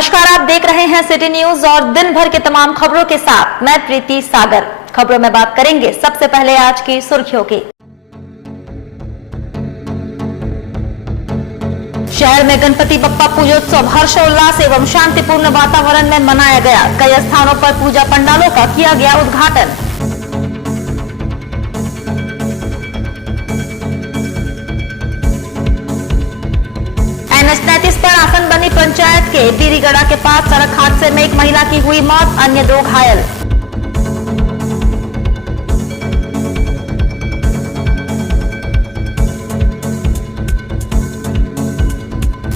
नमस्कार, आप देख रहे हैं सिटी न्यूज और दिन भर के तमाम खबरों के साथ मैं प्रीति सागर। खबरों में बात करेंगे सबसे पहले आज की सुर्खियों की। शहर में गणपति बप्पा पूजोत्सव हर्षोल्लास एवं शांतिपूर्ण वातावरण में मनाया गया। कई स्थानों पर पूजा पंडालों का किया गया उद्घाटन। NH 33 पर आसन बनी पंचायत के बीरीगढ़ा के पास सड़क हादसे में एक महिला की हुई मौत, अन्य 2 घायल।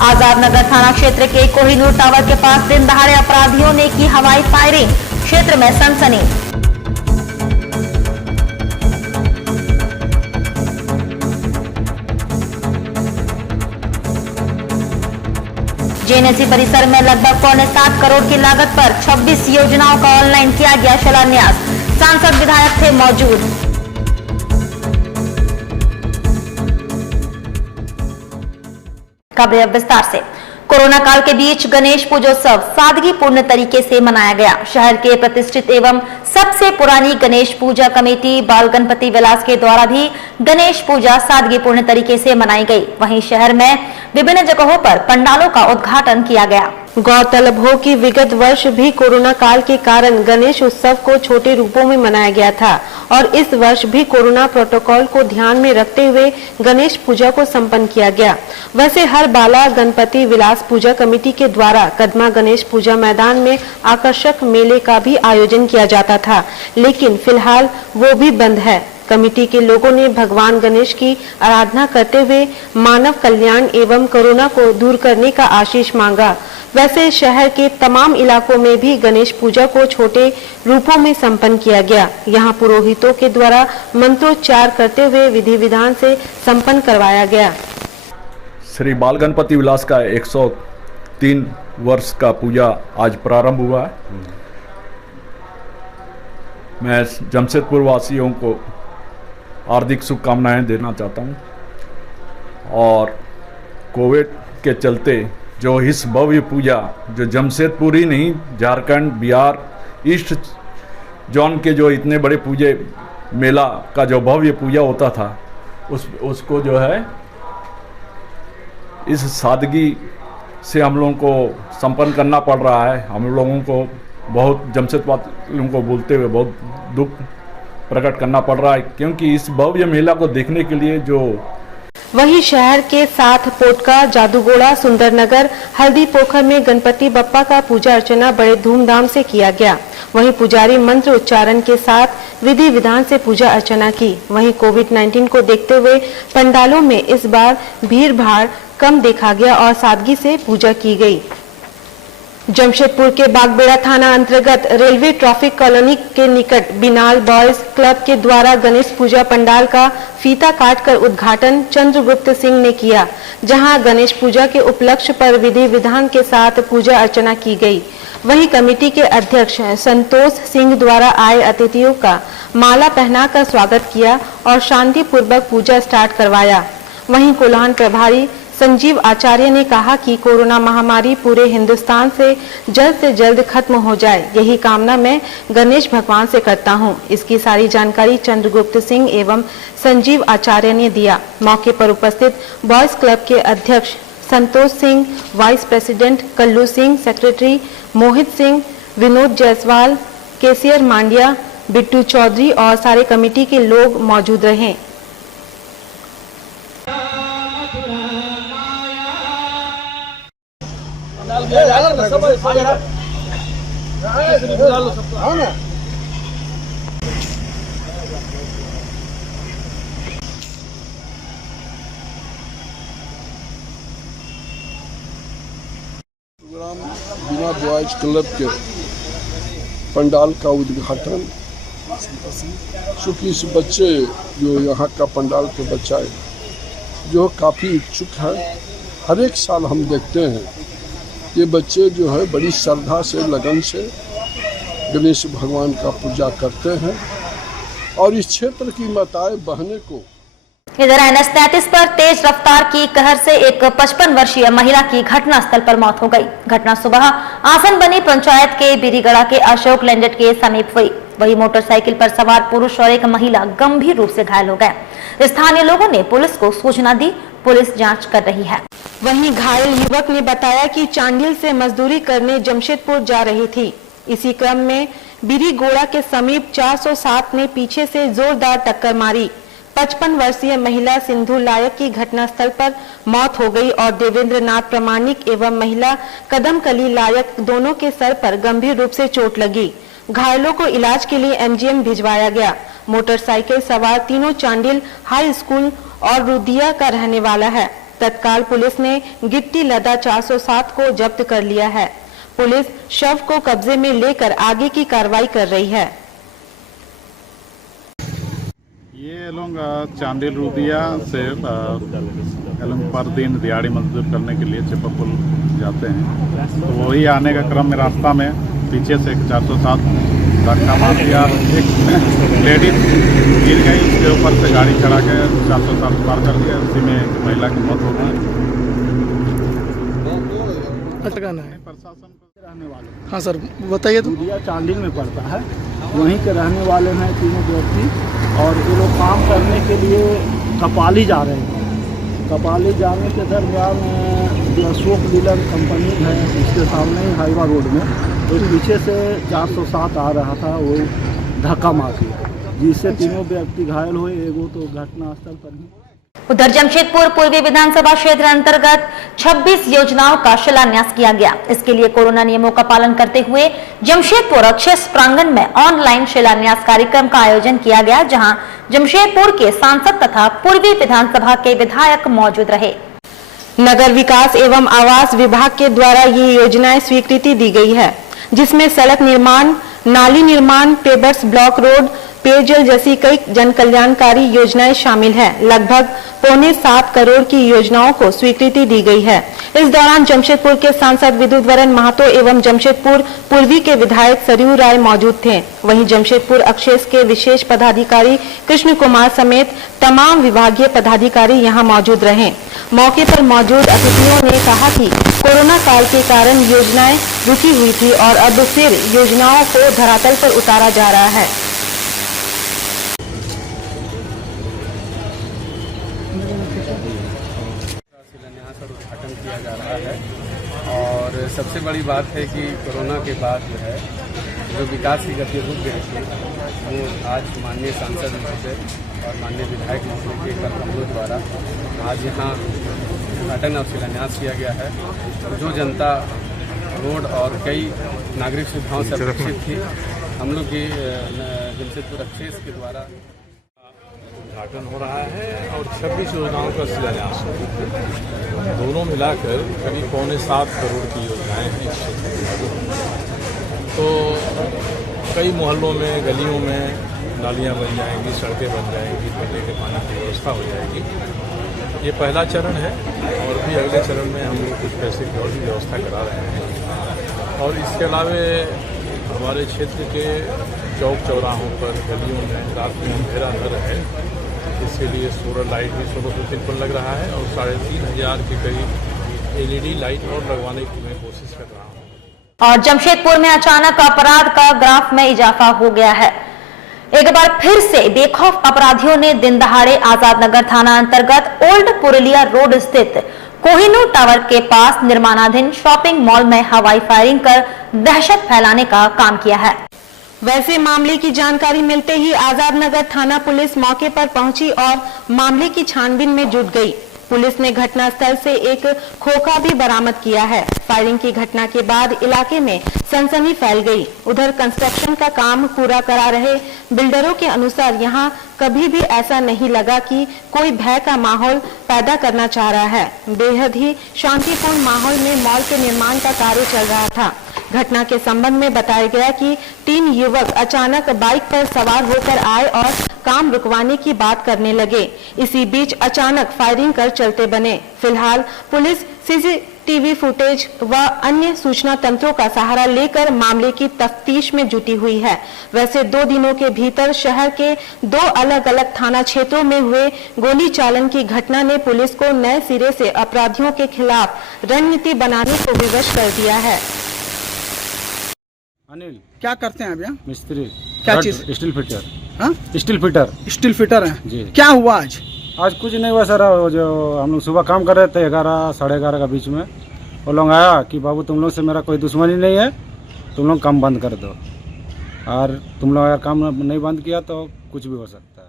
आजाद नगर थाना क्षेत्र के कोहिनूर टावर के पास दिन दहाड़े अपराधियों ने की हवाई फायरिंग, क्षेत्र में सनसनी। जेएनएससी परिसर में लगभग 7.25 करोड़ की लागत पर 26 योजनाओं का ऑनलाइन किया गया शिलान्यास। सांसद विधायक थे मौजूद। खबरें अब विस्तार से। कोरोना काल के बीच गणेश पूजोत्सव सादगीपूर्ण तरीके से मनाया गया। शहर के प्रतिष्ठित एवं सबसे पुरानी गणेश पूजा कमेटी बाल गणपति विलास के द्वारा भी गणेश पूजा सादगीपूर्ण तरीके से मनाई गई। वहीं शहर में विभिन्न जगहों पर पंडालों का उद्घाटन किया गया। गौरतलब हो कि विगत वर्ष भी कोरोना काल के कारण गणेश उत्सव को छोटे रूपों में मनाया गया था और इस वर्ष भी कोरोना प्रोटोकॉल को ध्यान में रखते हुए गणेश पूजा को संपन्न किया गया। वैसे हर बाला गणपति विलास पूजा कमेटी के द्वारा कदमा गणेश पूजा मैदान में आकर्षक मेले का भी आयोजन किया जाता था, लेकिन फिलहाल वो भी बंद है। कमेटी के लोगों ने भगवान गणेश की आराधना करते हुए मानव कल्याण एवं कोरोना को दूर करने का आशीष मांगा। वैसे शहर के तमाम इलाकों में भी गणेश पूजा को छोटे रूपों में संपन्न किया गया। यहाँ पुरोहितों के द्वारा मंत्रोच्चार करते हुए विधि विधान से संपन्न करवाया गया। श्री बाल गणपति विलास का 103 वर्ष का पूजा आज प्रारंभ हुआ है। मैं जमशेदपुर वासियों को हार्दिक शुभकामनाएं देना चाहता हूं और कोविड के चलते जो इस भव्य पूजा जो जमशेदपुर ही नहीं, झारखंड, बिहार, ईस्ट जोन के जो इतने बड़े पूजे मेला का जो भव्य पूजा होता था उसको जो है इस सादगी से हम लोगों को संपन्न करना पड़ रहा है। हम लोगों को बहुत जमशेदपुर को बोलते हुए बहुत दुख प्रकट करना पड़ रहा है, क्योंकि इस भव्य मेला को देखने के लिए जो वहीं शहर के साथ पोटका, जादूगोड़ा, सुंदरनगर, हल्दी पोखर में गणपति बप्पा का पूजा अर्चना बड़े धूमधाम से किया गया। वहीं पुजारी मंत्र उच्चारण के साथ विधि विधान से पूजा अर्चना की। वहीं कोविड-19 को देखते हुए पंडालों में इस बार भीड़ भाड़ कम देखा गया और सादगी से पूजा की गई। जमशेदपुर के बागबेड़ा थाना अंतर्गत रेलवे ट्रैफिक कॉलोनी के निकट बिनाल बॉयज क्लब के द्वारा गणेश पूजा पंडाल का फीता काटकर उद्घाटन चंद्रगुप्त सिंह ने किया, जहां गणेश पूजा के उपलक्ष्य पर विधि विधान के साथ पूजा अर्चना की गई। वहीं कमेटी के अध्यक्ष संतोष सिंह द्वारा आए अतिथियों का माला पहनाकर स्वागत किया और शांतिपूर्वक पूजा स्टार्ट करवाया। वहीं कोल्हान प्रभारी संजीव आचार्य ने कहा कि कोरोना महामारी पूरे हिंदुस्तान से जल्द खत्म हो जाए, यही कामना मैं गणेश भगवान से करता हूं। इसकी सारी जानकारी चंद्रगुप्त सिंह एवं संजीव आचार्य ने दिया। मौके पर उपस्थित बॉयज क्लब के अध्यक्ष Santosh Singh, vice president Kallu Singh, secretary Mohit Singh, Vinod Jaiswal, KCR Mandiya, Bittu Chaudhary और सारे कमेटी के लोग मौजूद रहे। बिना बॉयज क्लब के पंडाल का उद्घाटन, चूँकि इस बच्चे जो यहाँ का पंडाल के बच्चा है जो काफ़ी इच्छुक है, हर एक साल हम देखते हैं ये बच्चे जो है बड़ी श्रद्धा से, लगन से गणेश भगवान का पूजा करते हैं और इस क्षेत्र की माताएं बहनें को इधर NH 33 पर तेज रफ्तार की कहर से एक 55 वर्षीय महिला की घटनास्थल पर मौत हो गई। घटना सुबह आसन बनी पंचायत के बिरीगड़ा के अशोक लैंडेट के समीप हुई। वही मोटरसाइकिल पर सवार पुरुष और एक महिला गंभीर रूप से घायल हो गए। स्थानीय लोगों ने पुलिस को सूचना दी, पुलिस जांच कर रही है। वहीं घायल युवक ने बताया कि चांडिल से मजदूरी करने जमशेदपुर जा रही थी। इसी क्रम में बिरीगोड़ा के समीप 407 ने पीछे से जोरदार टक्कर मारी। 55 वर्षीय महिला सिंधु लायक की घटनास्थल पर मौत हो गई और देवेंद्र नाथ प्रमाणिक एवं महिला कदमकली लायक दोनों के सर पर गंभीर रूप से चोट लगी। घायलों को इलाज के लिए MGM भिजवाया गया। मोटरसाइकिल सवार तीनों चांडिल हाई स्कूल और रुदिया का रहने वाला है। तत्काल पुलिस ने गिट्टी लदा 407 को जब्त कर लिया है। पुलिस शव को कब्जे में लेकर आगे की कार्रवाई कर रही है। ये लोग चांडिल रुदिया से पर दिन दिहाड़ी मजदूर करने के लिए चिपपुल जाते हैं। तो वही आने का क्रम में रास्ता में पीछे से 407 धक्का मार दिया। एक लेडीज गिर गई, उसके ऊपर से गाड़ी चढ़ा के 407 पार कर दिया। उसी में एक महिला की मौत हो गई। प्रशासन को रहने वाले, हाँ सर बताइए। तो रुदिया चांडिल में पड़ता है, वहीं के रहने वाले हैं तीनों व्यक्ति और ये लोग काम करने के लिए कपाली जा रहे हैं। कपाली जाने के दरमियान जो अशोक डीलर कंपनी है उसके सामने ही हाईवा रोड में एक पीछे से 407 आ रहा था, वो धक्का मार दिया जिससे तीनों व्यक्ति घायल हुए। एगो तो घटनास्थल पर ही। उधर जमशेदपुर पूर्वी विधानसभा क्षेत्र अंतर्गत 26 योजनाओं का शिलान्यास किया गया। इसके लिए कोरोना नियमों का पालन करते हुए जमशेदपुर अक्षेस प्रांगण में ऑनलाइन शिलान्यास कार्यक्रम का आयोजन किया गया, जहां जमशेदपुर के सांसद तथा पूर्वी विधानसभा के विधायक मौजूद रहे। नगर विकास एवं आवास विभाग के द्वारा ये योजनाएं स्वीकृति दी गई है, जिसमें सड़क निर्माण, नाली निर्माण, पेवर्स ब्लॉक रोड, पेयजल जैसी कई जन कल्याणकारी योजनाएं शामिल हैं। लगभग 6.25 करोड़ की योजनाओं को स्वीकृति दी गई है। इस दौरान जमशेदपुर के सांसद विद्युत वरण महतो एवं जमशेदपुर पूर्वी के विधायक सरयू राय मौजूद थे। वहीं जमशेदपुर अक्षेस के विशेष पदाधिकारी कृष्ण कुमार समेत तमाम विभागीय पदाधिकारी यहां मौजूद रहे। मौके पर मौजूद अतिथियों ने कहा कि कोरोना काल के कारण योजनाएं रुकी हुई थी और अब फिर योजनाओं को धरातल पर उतारा जा रहा है। शिलान्यास और उद्घाटन किया जा रहा है और सबसे बड़ी बात है कि कोरोना के बाद जो विकास की गति रुक गई थी, वो आज माननीय सांसद महोदय और माननीय विधायक महोदय के कर कमलों द्वारा आज यहाँ उद्घाटन और शिलान्यास किया गया है। जो जनता रोड और कई नागरिक सुविधाओं से अपेक्षित थी, हम लोग की जमशेदपुर अक्षेस के द्वारा उद्घाटन हो रहा है और 26 योजनाओं का शिलान्यास हो। दोनों मिलाकर करीब 6.25 करोड़ की योजनाएं हैं इस क्षेत्र में। तो कई मोहल्लों में, गलियों में नालियां बन जाएंगी, सड़कें बन जाएंगी, पीने के पानी की व्यवस्था हो जाएगी। ये पहला चरण है और भी अगले चरण में हम लोग कुछ पैसे की और भी व्यवस्था करा रहे हैं। और इसके अलावा हमारे क्षेत्र के चौक चौराहों पर, गलियों में रात में अंधेरा न रहे, इसके लिए सोलर लाइट भी 1603 पर लग रहा है और 3500 के करीब LED लाइट और लगवाने की मैं कोशिश कर रहा हूँ। और जमशेदपुर में अचानक अपराध का ग्राफ में इजाफा हो गया है। एक बार फिर से बेखौफ अपराधियों ने दिन दहाड़े आजाद नगर थाना अंतर्गत ओल्ड पुरुलिया रोड स्थित कोहिनूर टावर के पास निर्माणाधीन शॉपिंग मॉल में हवाई फायरिंग कर दहशत फैलाने का काम किया है। वैसे मामले की जानकारी मिलते ही आजाद नगर थाना पुलिस मौके पर पहुंची और मामले की छानबीन में जुट गई। पुलिस ने घटनास्थल से एक खोखा भी बरामद किया है। फायरिंग की घटना के बाद इलाके में सनसनी फैल गई। उधर कंस्ट्रक्शन का काम पूरा करा रहे बिल्डरों के अनुसार यहां कभी भी ऐसा नहीं लगा कि कोई भय का माहौल पैदा करना चाह रहा है। बेहद ही शांतिपूर्ण माहौल में मॉल के निर्माण का कार्य चल रहा था। घटना के संबंध में बताया गया कि 3 युवक अचानक बाइक पर सवार होकर आए और काम रुकवाने की बात करने लगे। इसी बीच अचानक फायरिंग कर चलते बने। फिलहाल पुलिस टीवी फुटेज व अन्य सूचना तंत्रों का सहारा लेकर मामले की तफ्तीश में जुटी हुई है। वैसे 2 दिनों के भीतर शहर के 2 अलग-अलग थाना क्षेत्रों में हुए गोली चालन की घटना ने पुलिस को नए सिरे से अपराधियों के खिलाफ रणनीति बनाने को विवश कर दिया है। अनिल क्या करते हैं आप यहाँ? मिस्त्री। क्या चीज? Steel fitter. हाँ, स्टील फिटर। स्टील फिटर है जी। क्या हुआ आज? आज कुछ नहीं हुआ सर, वो जो हम लोग सुबह काम कर रहे थे 11 साढ़े 11 का बीच में, वो लोग आया कि बाबू तुम लोग से मेरा कोई दुश्मनी नहीं है, तुम लोग काम बंद कर दो, और तुम लोग अगर काम नहीं बंद किया तो कुछ भी हो सकता है।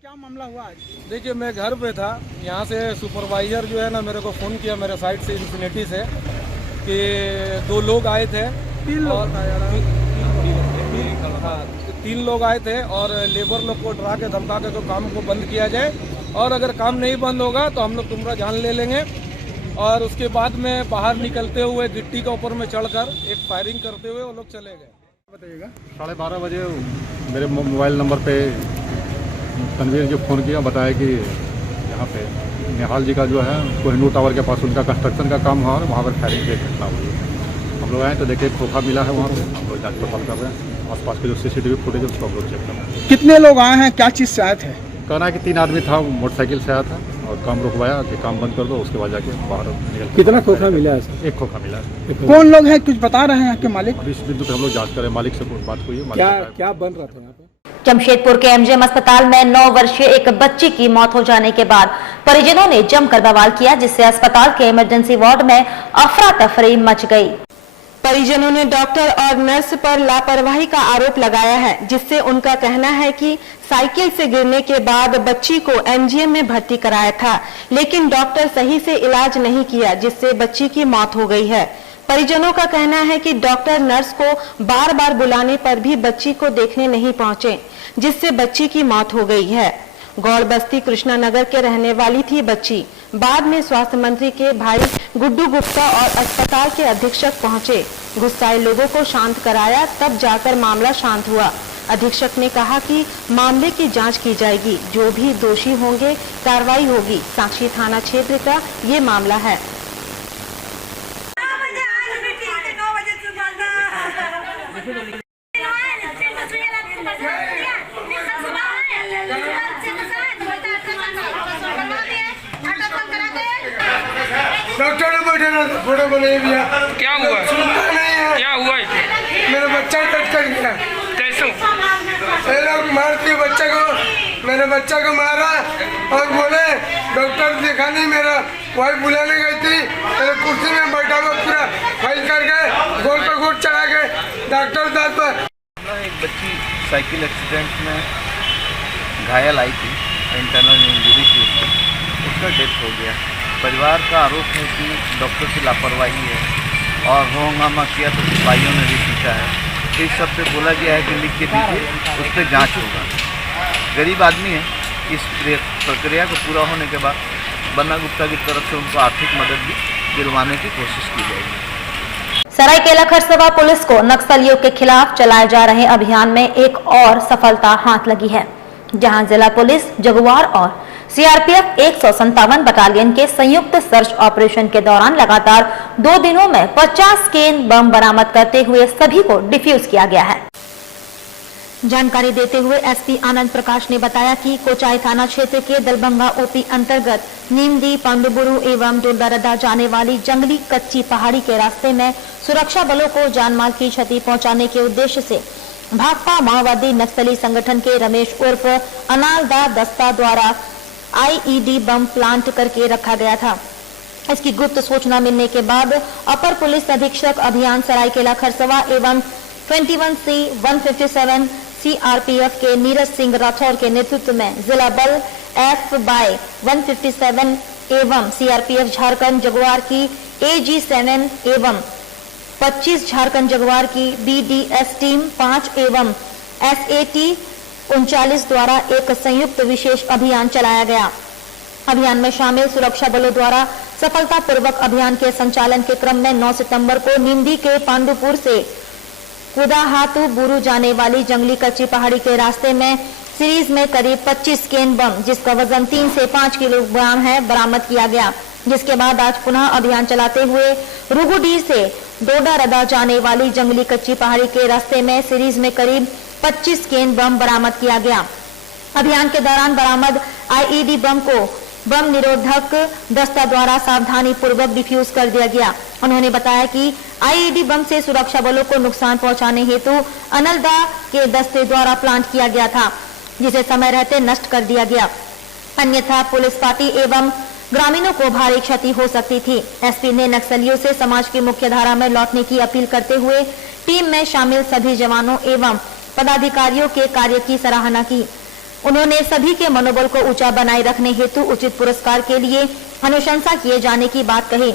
क्या मामला हुआ आज? देखिए, मैं घर पे था, यहाँ से सुपरवाइजर जो है ना मेरे को फ़ोन किया मेरे साइड से इन्फिनिटी से कि 2 लोग आए थे। 3 लोग? हाँ, 3 लोग आए थे और लेबर लोग को डरा के धमका के तो काम को बंद किया जाए, और अगर काम नहीं बंद होगा तो हम लोग तुम्हारा जान ले लेंगे। और उसके बाद में बाहर निकलते हुए गिट्टी के ऊपर में चढ़कर एक फायरिंग करते हुए वो लोग चले गए। बताइएगा। 12:30 बजे मेरे मोबाइल नंबर पे तनवीर ने जो फ़ोन किया, बताया कि यहाँ पे निहाल जी का जो है कोहिनूर टावर के पास उनका कंस्ट्रक्शन का काम हुआ और वहाँ पर फायरिंग की एक घटना हुई। हम लोग आए तो देखिए खोखा मिला है वहाँ पे, हम लोग जाँच पड़ताल कर रहे हैं। आसपास के जो CCTV फुटेज है उसको हम लोग चेक कर रहे हैं। कितने लोग आए हैं, क्या चीज़ से आए थे? कहना है कि 3 आदमी था, मोटरसाइकिल से आया था और काम रुकवाया कि काम बंद कर दो, उसके बाद जाके बाहर निकल। कितना खोखा मिला है? 1 खोखा मिला है। कौन लोग हैं, कुछ बता रहे हैं आपके मालिक? अभी इस बिंदु पे हम लोग जाँच करें, मालिक से बात हुई है। क्या बन रहा था यहाँ पे? जमशेदपुर के MGM अस्पताल में 9 वर्षीय एक बच्ची की मौत हो जाने के बाद परिजनों ने जमकर बवाल किया, जिससे अस्पताल के इमरजेंसी वार्ड में अफरा तफरी मच गई। परिजनों ने डॉक्टर और नर्स पर लापरवाही का आरोप लगाया है, जिससे उनका कहना है कि साइकिल से गिरने के बाद बच्ची को MGM में भर्ती कराया था, लेकिन डॉक्टर सही से इलाज नहीं किया, जिससे बच्ची की मौत हो गई है। परिजनों का कहना है कि डॉक्टर नर्स को बार बार बुलाने पर भी बच्ची को देखने नहीं पहुंचे, जिससे बच्ची की मौत हो गई है। गौड़ बस्ती कृष्णा नगर के रहने वाली थी बच्ची। बाद में स्वास्थ्य मंत्री के भाई गुड्डू गुप्ता और अस्पताल के अधीक्षक पहुंचे, गुस्साए लोगों को शांत कराया, तब जाकर मामला शांत हुआ। अधीक्षक ने कहा कि मामले की जांच की जाएगी, जो भी दोषी होंगे कार्रवाई होगी। साक्षी थाना क्षेत्र का ये मामला है। डॉक्टर ने बैठे ना फोटो को नहीं लिया। क्या हुआ? सुनता नहीं है। क्या हुआ? मेरा बच्चा कट कर गया। कैसे? ये लोग मार दिए बच्चे को, मेरे बच्चा को मारा और बोले डॉक्टर देखा नहीं। मेरा वाइफ बुलाने गई थी, मेरे कुर्सी में बैठा हुआ पूरा फाइल कर गए, गोल पर गोल चढ़ा गए डॉक्टर साहब पर। एक बच्ची साइकिल एक्सीडेंट में घायल आई थी, इंटरनल इंजरी थी, उसका डेथ हो गया। परिवार का आरोप है कि डॉक्टर की लापरवाही है और हंगामा किया तो सिपाहियों ने भी पूछा है। इस सब पे बोला गया है कि लिख के दीजिए, उस पर जाँच होगा। गरीब आदमी है, इस प्रक्रिया को पूरा होने के बाद बन्ना गुप्ता की तरफ से उनको आर्थिक मदद भी दिलवाने की कोशिश की जाएगी। सरायकेला खरसवा पुलिस को नक्सलियों के खिलाफ चलाए जा रहे अभियान में एक और सफलता हाथ लगी है, जहां जिला पुलिस, जगुआर और CRPF 157 बटालियन के संयुक्त सर्च ऑपरेशन के दौरान लगातार 2 दिनों में 50 केन बम बरामद करते हुए सभी को डिफ्यूज किया गया है। जानकारी देते हुए SP आनंद प्रकाश ने बताया कि कोचाई थाना क्षेत्र के दलबंगा OP अंतर्गत नीमदी, पांडुबुरु एवं डोडरदा जाने वाली जंगली कच्ची पहाड़ी के रास्ते में सुरक्षा बलों को जानमाल की क्षति पहुंचाने के उद्देश्य से भाकपा माओवादी नक्सली संगठन के रमेश उर्फ अनालदा दस्ता द्वारा IED बम प्लांट करके रखा गया था। इसकी गुप्त सूचना मिलने के बाद अपर पुलिस अधीक्षक अभियान सरायकेला खरसवा एवं 21C 157 CRPF के नीरज सिंह राठौर के नेतृत्व में जिला बल F/157 एवं CRPF झारखंड जगुआर की AG7 एवं 25 झारखंड जगुआर की BDS टीम 5 एवं SAT 39 द्वारा एक संयुक्त विशेष अभियान चलाया गया। अभियान में शामिल सुरक्षा बलों द्वारा सफलतापूर्वक अभियान के संचालन के क्रम में 9 सितंबर को नीमदी के पांडुपुर से कुदाहातु बुरु जाने वाली जंगली कच्ची पहाड़ी के रास्ते में सीरीज में करीब 25 केन बम, जिसका वजन 3 से 5 किलोग्राम है, बरामद किया गया। जिसके बाद आज पुनः अभियान चलाते हुए रुगुडीह से डोडा रदा जाने वाली जंगली कच्ची पहाड़ी के रास्ते में सीरीज में करीब 25 केन बम बरामद किया गया। अभियान के दौरान बरामद आईईडी बम को बम निरोधक दस्ता द्वारा सावधानी पूर्वक डिफ्यूज कर दिया गया। उन्होंने बताया कि आईईडी बम से सुरक्षा बलों को नुकसान पहुंचाने हेतु अनलदा के दस्ते द्वारा प्लांट किया गया था, जिसे समय रहते नष्ट कर दिया गया, अन्यथा पुलिस पार्टी एवं ग्रामीणों को भारी क्षति हो सकती थी। एसपी ने नक्सलियों से समाज की मुख्य धारा में लौटने की अपील करते हुए टीम में शामिल सभी जवानों एवं पदाधिकारियों के कार्य की सराहना की। उन्होंने सभी के मनोबल को ऊंचा बनाए रखने हेतु उचित पुरस्कार के लिए अनुशंसा किए जाने की बात कही।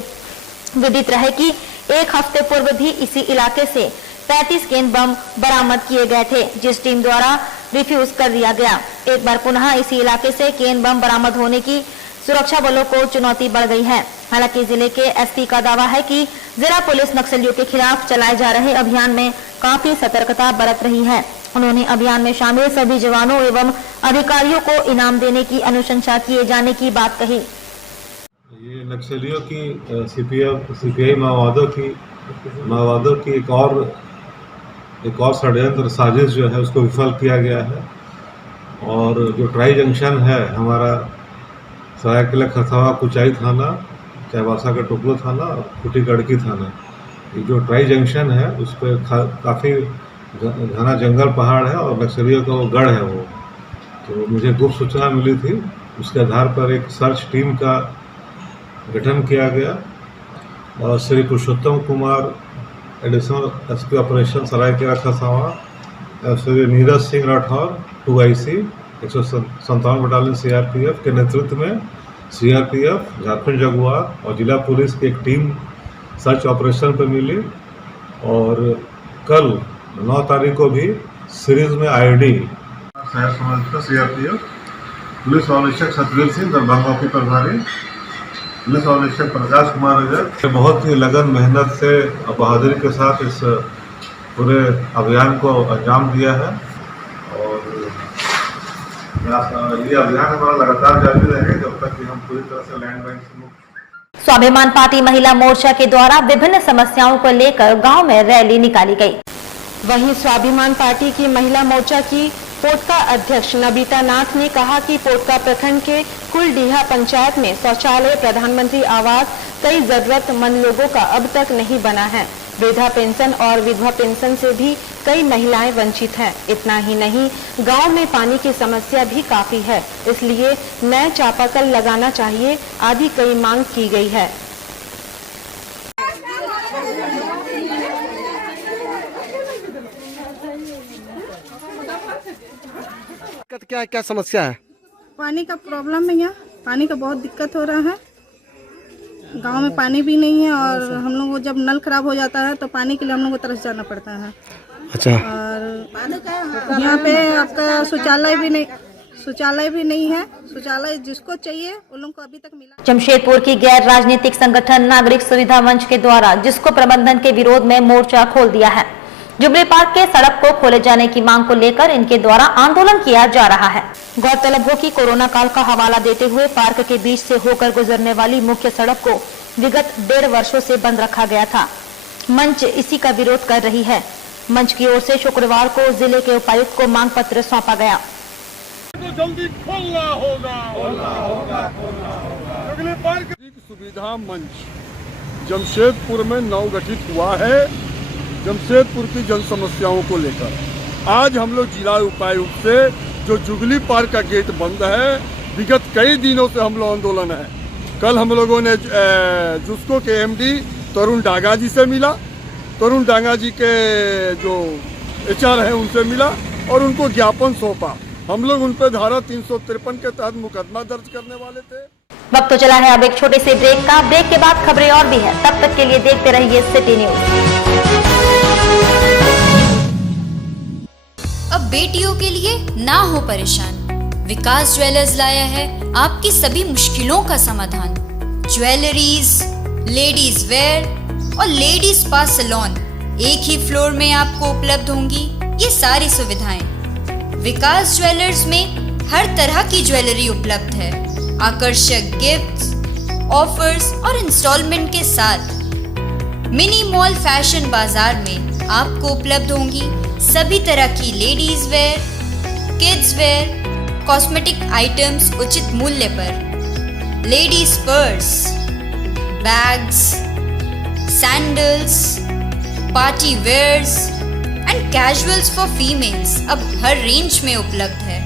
विदित रहे कि एक हफ्ते पूर्व भी इसी इलाके से 35 केन बम बरामद किए गए थे, जिस टीम द्वारा रिफ्यूज कर दिया गया। एक बार पुनः इसी इलाके से केन बम बरामद होने की सुरक्षा बलों को चुनौती बढ़ गई है। हालांकि जिले के एसपी का दावा है कि जिला पुलिस नक्सलियों के खिलाफ चलाए जा रहे अभियान में काफी सतर्कता बरत रही है। उन्होंने अभियान में शामिल सभी जवानों एवं अधिकारियों को इनाम देने की अनुशंसा किए जाने की बात कही। ये नक्सलियों की सीपीआई माओवादियों की एक और षड्यंत्र साजिश जो है उसको विफल किया गया है। और जो ट्राई जंक्शन है हमारा सरायकेला खरसावां कुचाई थाना, चाईबासा का टोकलो थाना और खुटी गड़की थाना, ये जो ट्राई जंक्शन है उस पर काफ़ी घना जंगल पहाड़ है और नक्सलियों का वो गढ़ है वो। तो मुझे गुप्त सूचना मिली थी, उसके आधार पर एक सर्च टीम का गठन किया गया और Shri Purushottam Kumar additional SP operation Seraikela Kharsawan, Shri Neeraj Singh Rathore 2IC 157 battalion CRPF के नेतृत्व में सीआरपीएफ, झारखंड जगुआर और जिला पुलिस की एक टीम सर्च ऑपरेशन पर मिली। और कल 9 तारीख को भी सीरीज में आईडी शहर समाज सीआरपीएफ, पुलिस महानिरीक्षक सतवीर सिंह दरभंगा के प्रभारी, पुलिस महानिरीक्षक प्रकाश कुमार अजय बहुत ही लगन मेहनत से और बहादुरी के साथ इस पूरे अभियान को अंजाम दिया है। और ये अभियान हमारा लगातार जारी रहेगा जब तक कि हम पूरी तरह से लैंड माइन से मुक्त। स्वाभिमान पार्टी महिला मोर्चा के द्वारा विभिन्न समस्याओं को लेकर गांव में रैली निकाली गई। वहीं स्वाभिमान पार्टी की महिला मोर्चा की पोटका अध्यक्ष नबीता नाथ ने कहा कि पोटका प्रखंड के कुलडीहा पंचायत में शौचालय, प्रधानमंत्री आवास कई जरूरतमंद लोगों का अब तक नहीं बना है। वृद्धा पेंशन और विधवा पेंशन से भी कई महिलाएं वंचित हैं। इतना ही नहीं, गांव में पानी की समस्या भी काफी है, इसलिए नए चापाकल लगाना चाहिए आदि कई मांग की गई है। क्या समस्या है? पानी का प्रॉब्लम है, यहाँ पानी का बहुत दिक्कत हो रहा है। गांव में पानी भी नहीं है और हम लोग को जब नल खराब हो जाता है तो पानी के लिए हम लोग को तरस जाना पड़ता है। अच्छा। और यहाँ पे आपका शौचालय भी नहीं है। शौचालय जिसको चाहिए उन लोगों को अभी तक मिला। जमशेदपुर की गैर राजनीतिक संगठन नागरिक सुविधा मंच के द्वारा जिसको प्रबंधन के विरोध में मोर्चा खोल दिया है। जुबली पार्क के सड़क को खोले जाने की मांग को लेकर इनके द्वारा आंदोलन किया जा रहा है। गौरतलब हो कि कोरोना काल का हवाला देते हुए पार्क के बीच से होकर गुजरने वाली मुख्य सड़क को विगत 1.5 वर्षों से बंद रखा गया था। मंच इसी का विरोध कर रही है। मंच की ओर से शुक्रवार को जिले के उपायुक्त को मांग पत्र सौंपा गया। जल्दी खोलना होगा। जुबली पार्क सुविधा मंच जमशेदपुर में नवगठित हुआ है। जमशेदपुर की जन समस्याओं को लेकर आज हम लोग जिला उपायुक्त से जो जुबली पार्क का गेट बंद है, विगत कई दिनों से हम लोग आंदोलन है। कल हम लोगों ने जुस्को के एमडी तरुण डांगा जी से मिला। तरुण डांगा जी के जो HR हैं उनसे मिला और उनको ज्ञापन सौंपा। हम लोग उन पर धारा 353 के तहत मुकदमा दर्ज करने वाले थे। वक्त तो चला है अब एक छोटे से ब्रेक का। ब्रेक के बाद खबरें और भी है, तब तक के लिए देखते रहिए सिटी न्यूज। अब बेटियों के लिए ना हो परेशान, विकास ज्वेलर्स लाया है आपकी सभी मुश्किलों का समाधान। ज्वेलरीज, लेडीज वेयर और लेडीज स्पा सैलून एक ही फ्लोर में आपको उपलब्ध होंगी ये सारी सुविधाएं। विकास ज्वेलर्स में हर तरह की ज्वेलरी उपलब्ध है। आकर्षक गिफ्ट्स ऑफर्स और इंस्टॉलमेंट के साथ मिनी मॉल फैशन बाजार में आपको उपलब्ध होंगी सभी तरह की ladies wear, kids wear, cosmetic items उचित मूल्य पर। Ladies purse, bags, sandals, party wears and casuals for females अब हर रेंज में उपलब्ध है।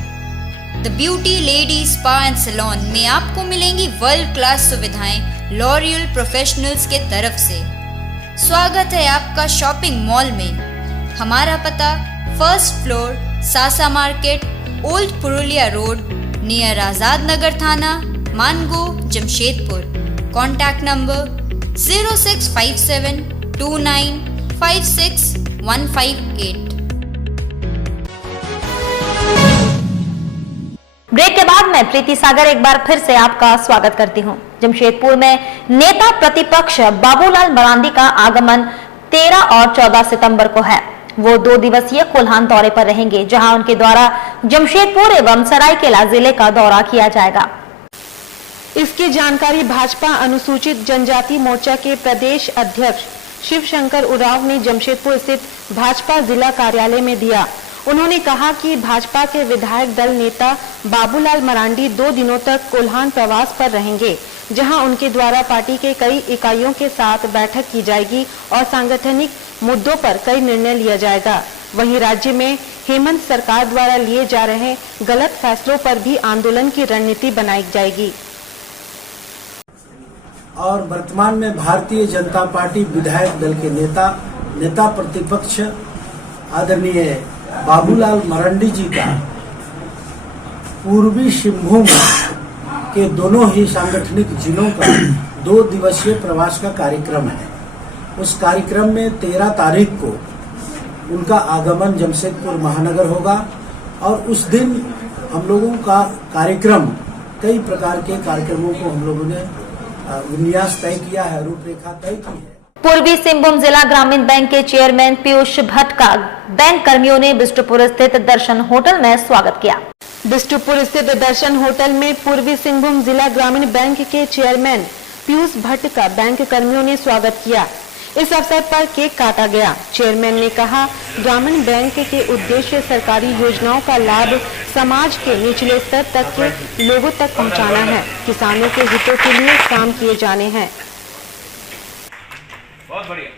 The beauty lady spa and salon में आपको मिलेंगी वर्ल्ड क्लास सुविधाएं लॉरियल प्रोफेशनल्स के तरफ से। स्वागत है आपका शॉपिंग मॉल में। हमारा पता first floor, Sasa market, old Purulia road, near Azad Nagar थाना, Mango, Jamshedpur. Contact number 0657295615 break के बाद मैं प्रीति सागर एक बार फिर से आपका स्वागत करती हूं। जमशेदपुर में नेता प्रतिपक्ष बाबूलाल मरांडी का आगमन 13 और 14 सितंबर को है। वो 2 दिवसीय कोल्हान दौरे पर रहेंगे, जहां उनके द्वारा जमशेदपुर एवं सरायकेला जिले का दौरा किया जाएगा। इसकी जानकारी भाजपा अनुसूचित जनजाति मोर्चा के प्रदेश अध्यक्ष शिव शंकर उरांव ने जमशेदपुर स्थित भाजपा जिला कार्यालय में दिया। उन्होंने कहा कि भाजपा के विधायक दल नेता बाबूलाल मरांडी 2 दिनों तक कोल्हान प्रवास पर रहेंगे, जहां उनके द्वारा पार्टी के कई इकाइयों के साथ बैठक की जाएगी और सांगठनिक मुद्दों पर कई निर्णय लिया जाएगा। वहीं राज्य में हेमंत सरकार द्वारा लिए जा रहे गलत फैसलों पर भी आंदोलन की रणनीति बनाई जाएगी। और वर्तमान में भारतीय जनता पार्टी विधायक दल के नेता प्रतिपक्ष आदरणीय बाबूलाल मरांडी जी का पूर्वी सिंहभूम के दोनों ही सांगठनिक जिलों का 2 दिवसीय प्रवास का कार्यक्रम है। उस कार्यक्रम में 13 तारीख को उनका आगमन जमशेदपुर महानगर होगा और उस दिन हम लोगों का कार्यक्रम कई प्रकार के कार्यक्रमों को हम लोगों ने विन्यास तय किया है, रूपरेखा तय की है। पूर्वी सिंहभूम जिला ग्रामीण बैंक के चेयरमैन पीयूष भट्ट का बैंक कर्मियों ने बिष्टुपुर स्थित दर्शन होटल में स्वागत किया। बिष्टुपुर स्थित दर्शन होटल में पूर्वी सिंहभूम जिला ग्रामीण बैंक के चेयरमैन पीयूष भट्ट का बैंक कर्मियों ने स्वागत किया। इस अवसर पर केक काटा गया। चेयरमैन ने कहा, ग्रामीण बैंक के उद्देश्य सरकारी योजनाओं का लाभ समाज के निचले स्तर तक के लोगों तक पहुंचाना है। किसानों के हितों के लिए काम किए जाने हैं। बहुत बढ़िया।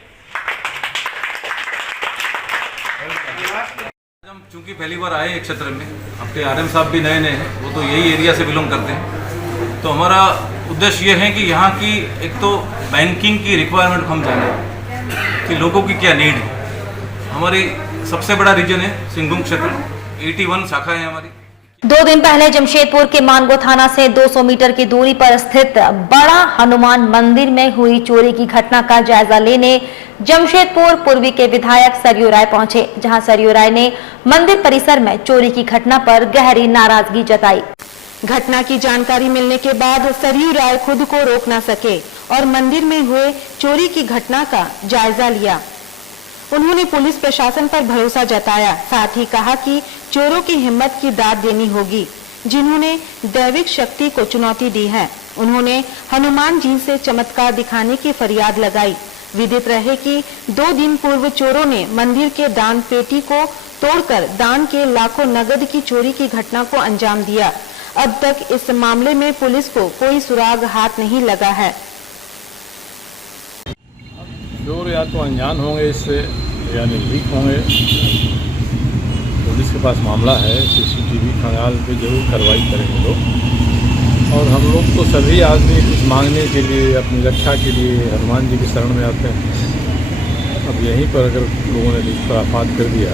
हम चूंकि पहली बार आए एक क्षेत्र में, अपने आरएम साहब भी नए हैं, वो तो यही एरिया से बिलोंग करते हैं, तो हमारा उद्देश्य ये है कि यहाँ की एक तो बैंकिंग की रिक्वायरमेंट को हम जानें कि लोगों की क्या नीड है। हमारी सबसे बड़ा रीजन है सिंहभूम क्षेत्र, 81 शाखा है हमारी। 2 दिन पहले जमशेदपुर के मानगो थाना से 200 मीटर की दूरी पर स्थित बड़ा हनुमान मंदिर में हुई चोरी की घटना का जायजा लेने जमशेदपुर पूर्वी के विधायक सरयू राय पहुंचे, जहां सरयू राय ने मंदिर परिसर में चोरी की घटना पर गहरी नाराजगी जताई। घटना की जानकारी मिलने के बाद सरयू राय खुद को रोक न सके और मंदिर में हुए चोरी की घटना का जायजा लिया। उन्होंने पुलिस प्रशासन पर भरोसा जताया, साथ ही कहा कि चोरों की हिम्मत की दाद देनी होगी, जिन्होंने दैविक शक्ति को चुनौती दी है। उन्होंने हनुमान जी से चमत्कार दिखाने की फरियाद लगाई। विदित रहे कि 2 दिन पूर्व चोरों ने मंदिर के दान पेटी को तोड़कर दान के लाखों नगद की चोरी की घटना को अंजाम दिया। अब तक इस मामले में पुलिस को कोई सुराग हाथ नहीं लगा है। चोर या तो अनजान होंगे इससे या निर्भीक होंगे। पुलिस के पास मामला है, सीसीटीवी खंगाल पे जरूर कार्रवाई करेंगे लोग। और हम लोग तो सभी आदमी कुछ मांगने के लिए, अपनी रक्षा के लिए हनुमान जी की शरण में आते हैं। अब यहीं पर अगर लोगों ने खुराफात कर दिया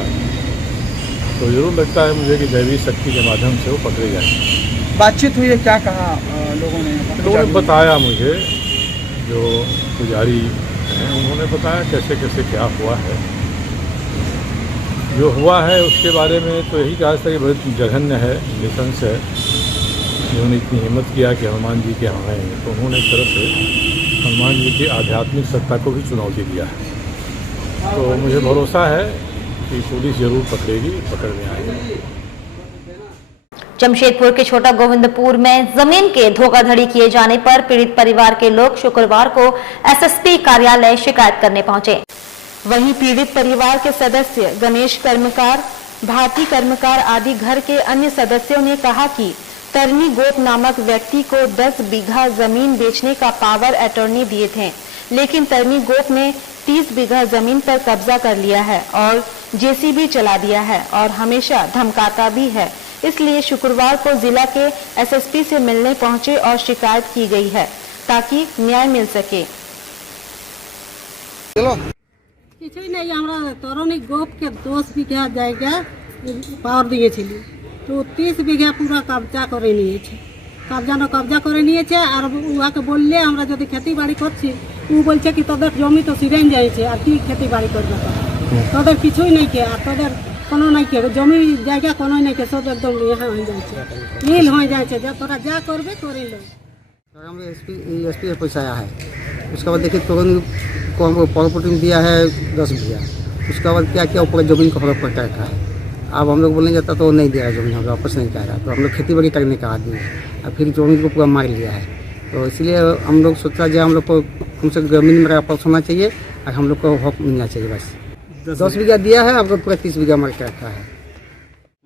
तो जरूर लगता है मुझे कि दैवी शक्ति के माध्यम से वो पकड़े जाएंगे। बातचीत हुई है, क्या कहा लोगों ने बताया मुझे, जो पुजारी हैं उन्होंने बताया कैसे कैसे क्या हुआ है। जो हुआ है उसके बारे में तो यही कहा था कि बहुत जघन्य है, निशंस है। जिन्होंने इतनी हिम्मत किया कि हनुमान जी के यहाँ आएंगे, तो उन्होंने एक तरह से हनुमान जी की आध्यात्मिक सत्ता को भी चुनौती दिया है। तो मुझे भरोसा है कि पुलिस जरूर पकड़ेगी, पकड़ में आएगी। जमशेदपुर के छोटा गोविंदपुर में जमीन के धोखाधड़ी किए जाने पर पीड़ित परिवार के लोग शुक्रवार को एसएसपी कार्यालय शिकायत करने पहुंचे। वहीं पीड़ित परिवार के सदस्य गणेश कर्मकार, भारती कर्मकार आदि घर के अन्य सदस्यों ने कहा कि तरनी गोप नामक व्यक्ति को 10 बीघा जमीन बेचने का पावर अटॉर्नी दिए थे, लेकिन तरनी गोप ने 30 बीघा जमीन पर कब्जा कर लिया है और जेसीबी चला दिया है और हमेशा धमकाता भी है। इसलिए शुक्रवार को जिला के एसएसपी से मिलने पहुंचे और शिकायत की गई है ताकि न्याय मिल सके। কিছুই নাই, আমরা তরণী গোপকে 10 বিঘা জায়গা পাওয়ার দিয়েছিলি, তো 30 বিঘা পুরো কবজা করে নিয়েছে। কবজা করে নিয়েছে আর উহাকে বললে আমরা যদি খেতি বাড়ি করছি, ও বলছে কি তোদের জমি তো সিরেন যাইছে আর কি খেতি বাড়ি করবে, তোদের কিছুই নাই কে আর তোদের কোনো নাই কে জমি জায়গা কোনো নাই কে, সব একদম ইহা হয়ে যাচ্ছে, নীল হয়ে যাচ্ছে, যে তোরা যা করবে করে লো। हमें एसपी से पैसा आया है, उसके बाद देखिए तुरंत को प्रॉपर्टी दिया है 10 बीघा, उसके बाद क्या किया ऊपर जमीन को फर्क पड़ता रखा है। अब हम लोग बोलने जाता तो नहीं दिया जमीन, हम वापस नहीं कह रहा, तो हम लोग खेती बाड़ी करने का आदमी है और फिर जमीन को पूरा मार लिया है। तो इसलिए हम लोग सोचा जो हम लोग को कम से कम जमीन में वापस होना चाहिए और हम लोग को हक मिलना चाहिए। बस 10 बीघा दिया है, आपको पूरा 30 बीघा मार के रखा है।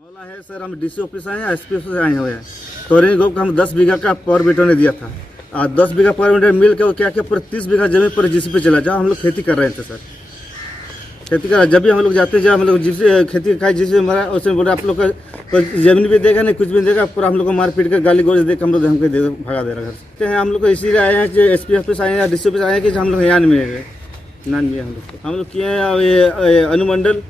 मामला है सर, हम डीसी ऑफिस आए हैं, एसपी ऑफिस आए हुए हैं। तोरनी गोप का हम 10 बीघा का पावर मीटर ने दिया था और 10 बीघा पावर मीटर मिल के क्या किया पूरा 30 बीघा जमीन पर जीसी पे चला, जहाँ हम लोग खेती कर रहे थे सर। खेती कर जब भी हम लोग जाते हैं, जहाँ हम लोग जिससे खेती का जिससे हमारा उसने बोला आप लोग का जमीन भी देगा नहीं कुछ भी देगा, पूरा हम लोग को मार पीट कर गाली गोली देकर हम लोग हमको भगा दे रहा घर से। हम लोग को इसीलिए आए हैं कि एसपी ऑफिस आए हैं, डीसी ऑफिस आए हैं कि हम लोग यहाँ नहीं मिलेंगे, ना नहीं हम लोग किए हैं ये अनुमंडल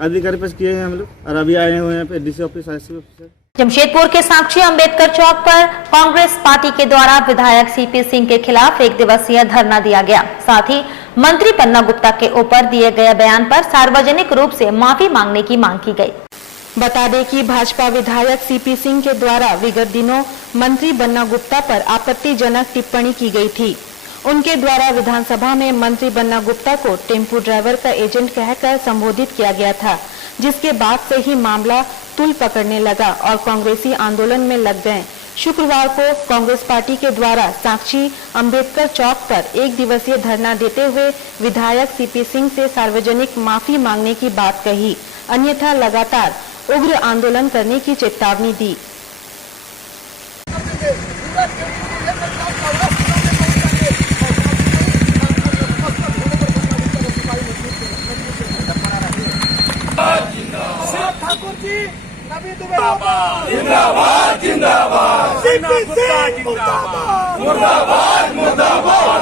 अधिकारी पास किए हैं हम लोग, और अभी आए हुए हैं पे DC office SP office. Jamshedpur के साक्षी अंबेडकर चौक पर कांग्रेस पार्टी के द्वारा विधायक सीपी सिंह के खिलाफ 1 दिवसीय धरना दिया गया। साथ ही मंत्री पन्ना गुप्ता के ऊपर दिए गए बयान पर सार्वजनिक रूप से माफी मांगने की मांग की गई। बता दें कि भाजपा विधायक सीपी सिंह के द्वारा विगत दिनों मंत्री बन्ना गुप्ता पर आपत्तिजनक टिप्पणी की गई थी। उनके द्वारा विधानसभा में मंत्री बन्ना गुप्ता को टेम्पो ड्राइवर का एजेंट कहकर संबोधित किया गया था, जिसके बाद से ही मामला तूल पकड़ने लगा और कांग्रेसी आंदोलन में लग गए। शुक्रवार को कांग्रेस पार्टी के द्वारा साक्षी अंबेडकर चौक पर 1 दिवसीय धरना देते हुए विधायक सीपी सिंह से सार्वजनिक माफी मांगने की बात कही, अन्यथा लगातार उग्र आंदोलन करने की चेतावनी दी। जिंदाबाद जिंदाबाद मुर्दाबाद मुर्दाबाद मुर्दाबाद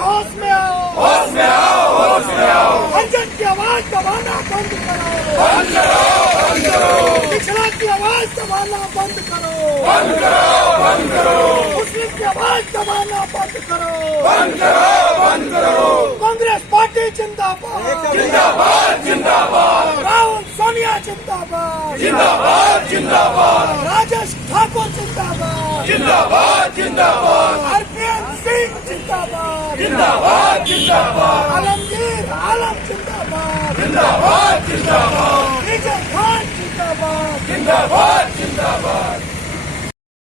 होश में आओ होश में आओ होश में आओ। हजरत की आवाज दबाना बंद करो बंद करो बंद करो। पिछड़ा की आवाज दबाना बंद करो बंद करो बंद करो। मुस्लिम की आवाज दबाना बंद करो बंद करो बंद करो। कांग्रेस पार्टी जिंदाबाद जिंदाबाद जिंदाबाद। राहुल सोनिया जिंदाबाद जिंदाबाद जिंदाबाद। राजेश ठाकुर जिंदाबाद जिंदाबाद जिंदाबाद। हरप्रीत सिंह जिंदाबाद जिंदाबाद जिंदाबाद। आलमगीर आलम जिंदाबाद जिंदाबाद जिंदाबाद। रिजल खान जिंदाबाद जिंदाबाद जिंदाबाद।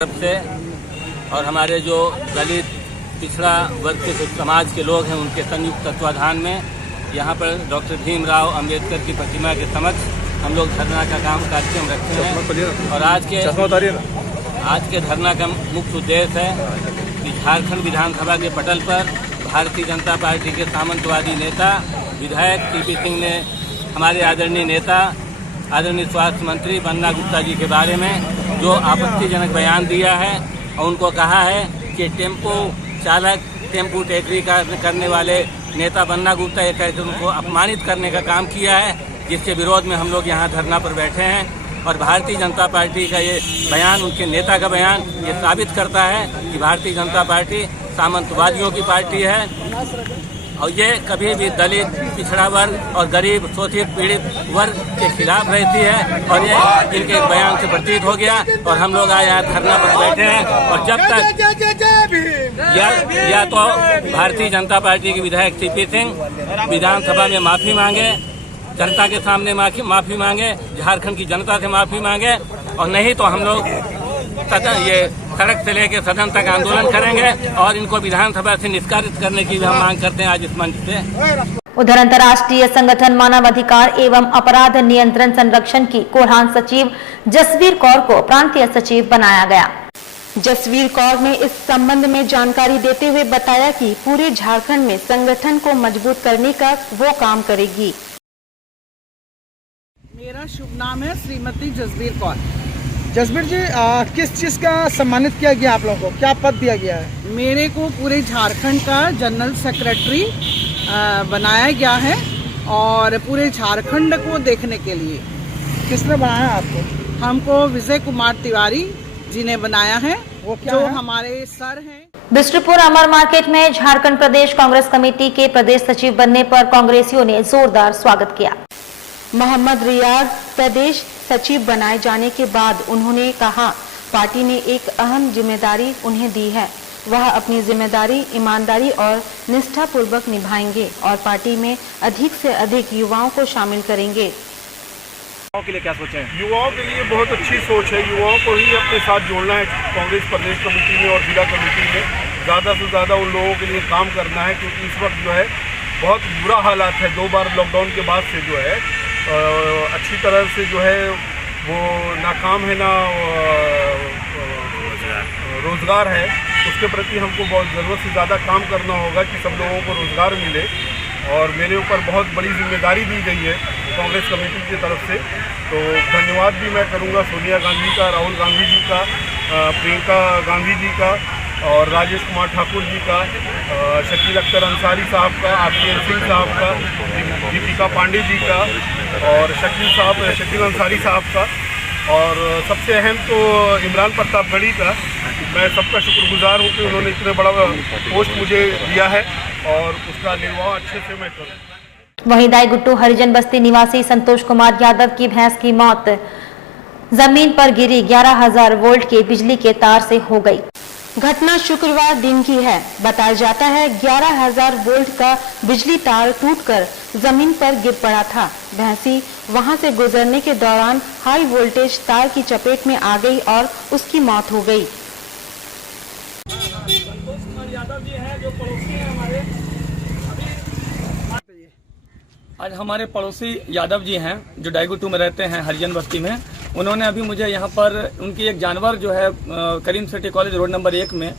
तरफ से और हमारे जो दलित पिछड़ा वर्ग के समाज के लोग हैं, उनके संयुक्त तत्वाधान में यहाँ पर डॉक्टर भीमराव अंबेडकर की प्रतिमा के समक्ष हम लोग धरना का कार्यक्रम रखे हैं। और आज के धरना का मुख्य उद्देश्य है कि झारखंड विधानसभा के पटल पर भारतीय जनता पार्टी के सामंतवादी नेता विधायक सीपी सिंह ने हमारे आदरणीय नेता आदरणीय स्वास्थ्य मंत्री बन्ना गुप्ता जी के बारे में जो आपत्तिजनक बयान दिया है और उनको कहा है कि टेम्पो चालक टेम्पो टेकरी करने वाले नेता बन्ना गुप्ता ये कहकर उनको अपमानित करने का काम किया है, जिसके विरोध में हम लोग यहाँ धरना पर बैठे हैं। और भारतीय जनता पार्टी का ये बयान, उनके नेता का बयान, ये साबित करता है कि भारतीय जनता पार्टी सामंतवादियों की पार्टी है और ये कभी भी दलित पिछड़ा वर्ग और गरीब शोषित पीड़ित वर्ग के खिलाफ रहती है। और ये इनके बयान से प्रतीत हो गया और हम लोग आज यहाँ धरना पर बैठे हैं। और जब तक या तो भारतीय जनता पार्टी के विधायक सीपी सिंह विधानसभा में माफी मांगे, जनता के सामने माफी मांगे, झारखंड की जनता से माफी मांगे, और नहीं तो हम लोग ये सड़क से लेकर सदन तक आंदोलन करेंगे और इनको विधानसभा से निष्कासित करने की भी हम मांग करते हैं आज इस मंच से। उधर अंतर्राष्ट्रीय संगठन मानव अधिकार एवं अपराध नियंत्रण संरक्षण की कोढ़ान सचिव जसवीर कौर को प्रांतीय सचिव बनाया गया। जसवीर कौर ने इस संबंध में जानकारी देते हुए बताया कि पूरे झारखंड में संगठन को मजबूत करने का वो काम करेगी। मेरा शुभ नाम है श्रीमती जसवीर कौर। जसवीर जी, किस चीज़ का सम्मानित किया गया आप लोगों को, क्या पद दिया गया है? मेरे को पूरे झारखंड का जनरल सेक्रेटरी बनाया गया है और पूरे झारखंड को देखने के लिए। किसने बनाया आपको? हमको विजय कुमार तिवारी जी ने बनाया है, वो क्या जो है? हमारे सर हैं। बिष्टुपुर अमर मार्केट में झारखंड प्रदेश कांग्रेस कमेटी के प्रदेश सचिव बनने पर कांग्रेसियों ने जोरदार स्वागत किया। मोहम्मद रियाज प्रदेश सचिव बनाए जाने के बाद उन्होंने कहा, पार्टी ने एक अहम जिम्मेदारी उन्हें दी है, वह अपनी जिम्मेदारी ईमानदारी और निष्ठापूर्वक निभाएंगे और पार्टी में अधिक से अधिक युवाओं को शामिल करेंगे। युवाओं के लिए क्या सोचा है? युवाओं के लिए बहुत अच्छी सोच है। युवाओं को ही अपने साथ जोड़ना है कांग्रेस प्रदेश कमेटी में और जिला कमेटी में। ज़्यादा से ज़्यादा उन लोगों के लिए काम करना है, क्योंकि इस वक्त जो है बहुत बुरा हालात है। 2 बार लॉकडाउन के बाद से जो है अच्छी तरह से जो है वो नाकाम है, ना रोज़गार है। उसके प्रति हमको बहुत ज़रूरत से ज़्यादा काम करना होगा कि सब लोगों को रोज़गार मिले। और मेरे ऊपर बहुत बड़ी जिम्मेदारी दी गई है कांग्रेस कमेटी की तरफ से, तो धन्यवाद भी मैं करूंगा सोनिया गांधी का, राहुल गांधी जी का, प्रियंका गांधी जी का और राजेश कुमार ठाकुर जी का, शकील अख्तर अंसारी साहब का, RPN सिंह साहब का, दीपिका पांडे जी का और शकील अंसारी साहब का, और सबसे अहम तो इमरान प्रतापगढ़ी का। मैं सबका शुक्रगुजार हूँ कि उन्होंने इतने बड़ा पोस्ट मुझे दिया है और उसका निर्वाह अच्छे से मैं करूँ। वहीं दाईगुट्टू हरिजन बस्ती निवासी संतोष कुमार यादव की भैंस की मौत जमीन पर गिरी 11,000 वोल्ट के बिजली के तार से हो गई। घटना शुक्रवार दिन की है। बताया जाता है 11,000 वोल्ट का बिजली तार टूटकर जमीन पर गिर पड़ा था। भैंसी वहां से गुजरने के दौरान हाई वोल्टेज तार की चपेट में आ गई और उसकी मौत हो गई। यादव जी हैं जो पड़ोसी हैं हमारे। आज हमारे पड़ोसी यादव जी हैं जो दाईगुट्टू में रहते हैं हरिजन बस्ती में। उन्होंने अभी मुझे यहाँ पर उनकी एक जानवर जो है करीम सिटी कॉलेज रोड नंबर 1 में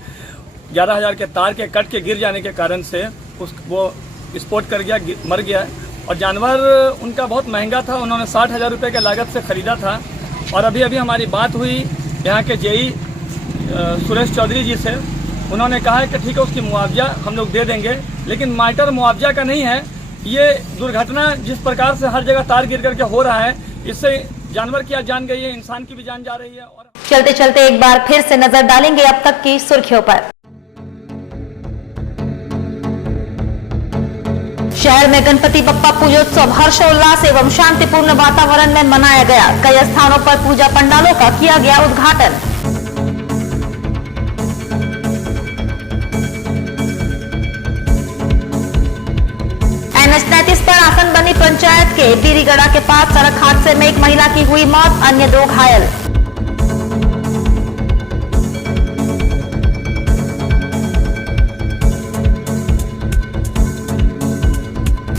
11,000 के तार के कट के गिर जाने के कारण से वो विस्फोट कर गया, मर गया। और जानवर उनका बहुत महंगा था, उन्होंने 60,000 रुपये के लागत से ख़रीदा था। और अभी अभी हमारी बात हुई यहाँ के जेई सुरेश चौधरी जी से। उन्होंने कहा है कि ठीक है उसकी मुआवजा हम लोग दे देंगे, लेकिन मैटर मुआवजा का नहीं है। ये दुर्घटना जिस प्रकार से हर जगह तार गिर करके हो रहा है, इससे जानवर की जान गई है, इंसान की भी जान जा रही है। और चलते चलते एक बार फिर से नजर डालेंगे अब तक की सुर्खियों पर। शहर में गणपति बप्पा पूजोत्सव हर्षोल्लास एवं शांतिपूर्ण वातावरण में मनाया गया। कई स्थानों पर पूजा पंडालों का किया गया उद्घाटन। NH 33 पर आसन बनी पंचायत के बीरीगढ़ा के पास सड़क हादसे में एक महिला की हुई मौत, अन्य 2 घायल।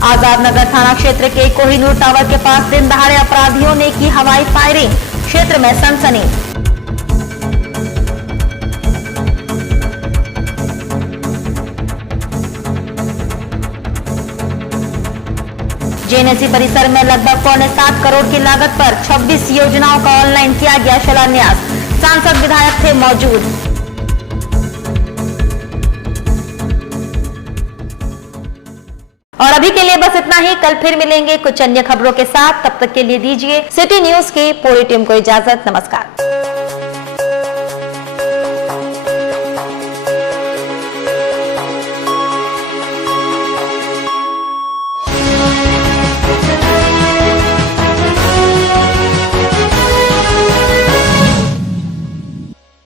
आजाद नगर थाना क्षेत्र के कोहिनूर टावर के पास दिन दहाड़े अपराधियों ने की हवाई फायरिंग, क्षेत्र में सनसनी। जेएनएससी परिसर में लगभग 7.25 करोड़ की लागत पर 26 योजनाओं का ऑनलाइन किया गया शिलान्यास। सांसद विधायक थे मौजूद। और अभी के लिए बस इतना ही। कल फिर मिलेंगे कुछ अन्य खबरों के साथ। तब तक के लिए दीजिए सिटी न्यूज की पूरी टीम को इजाजत। नमस्कार।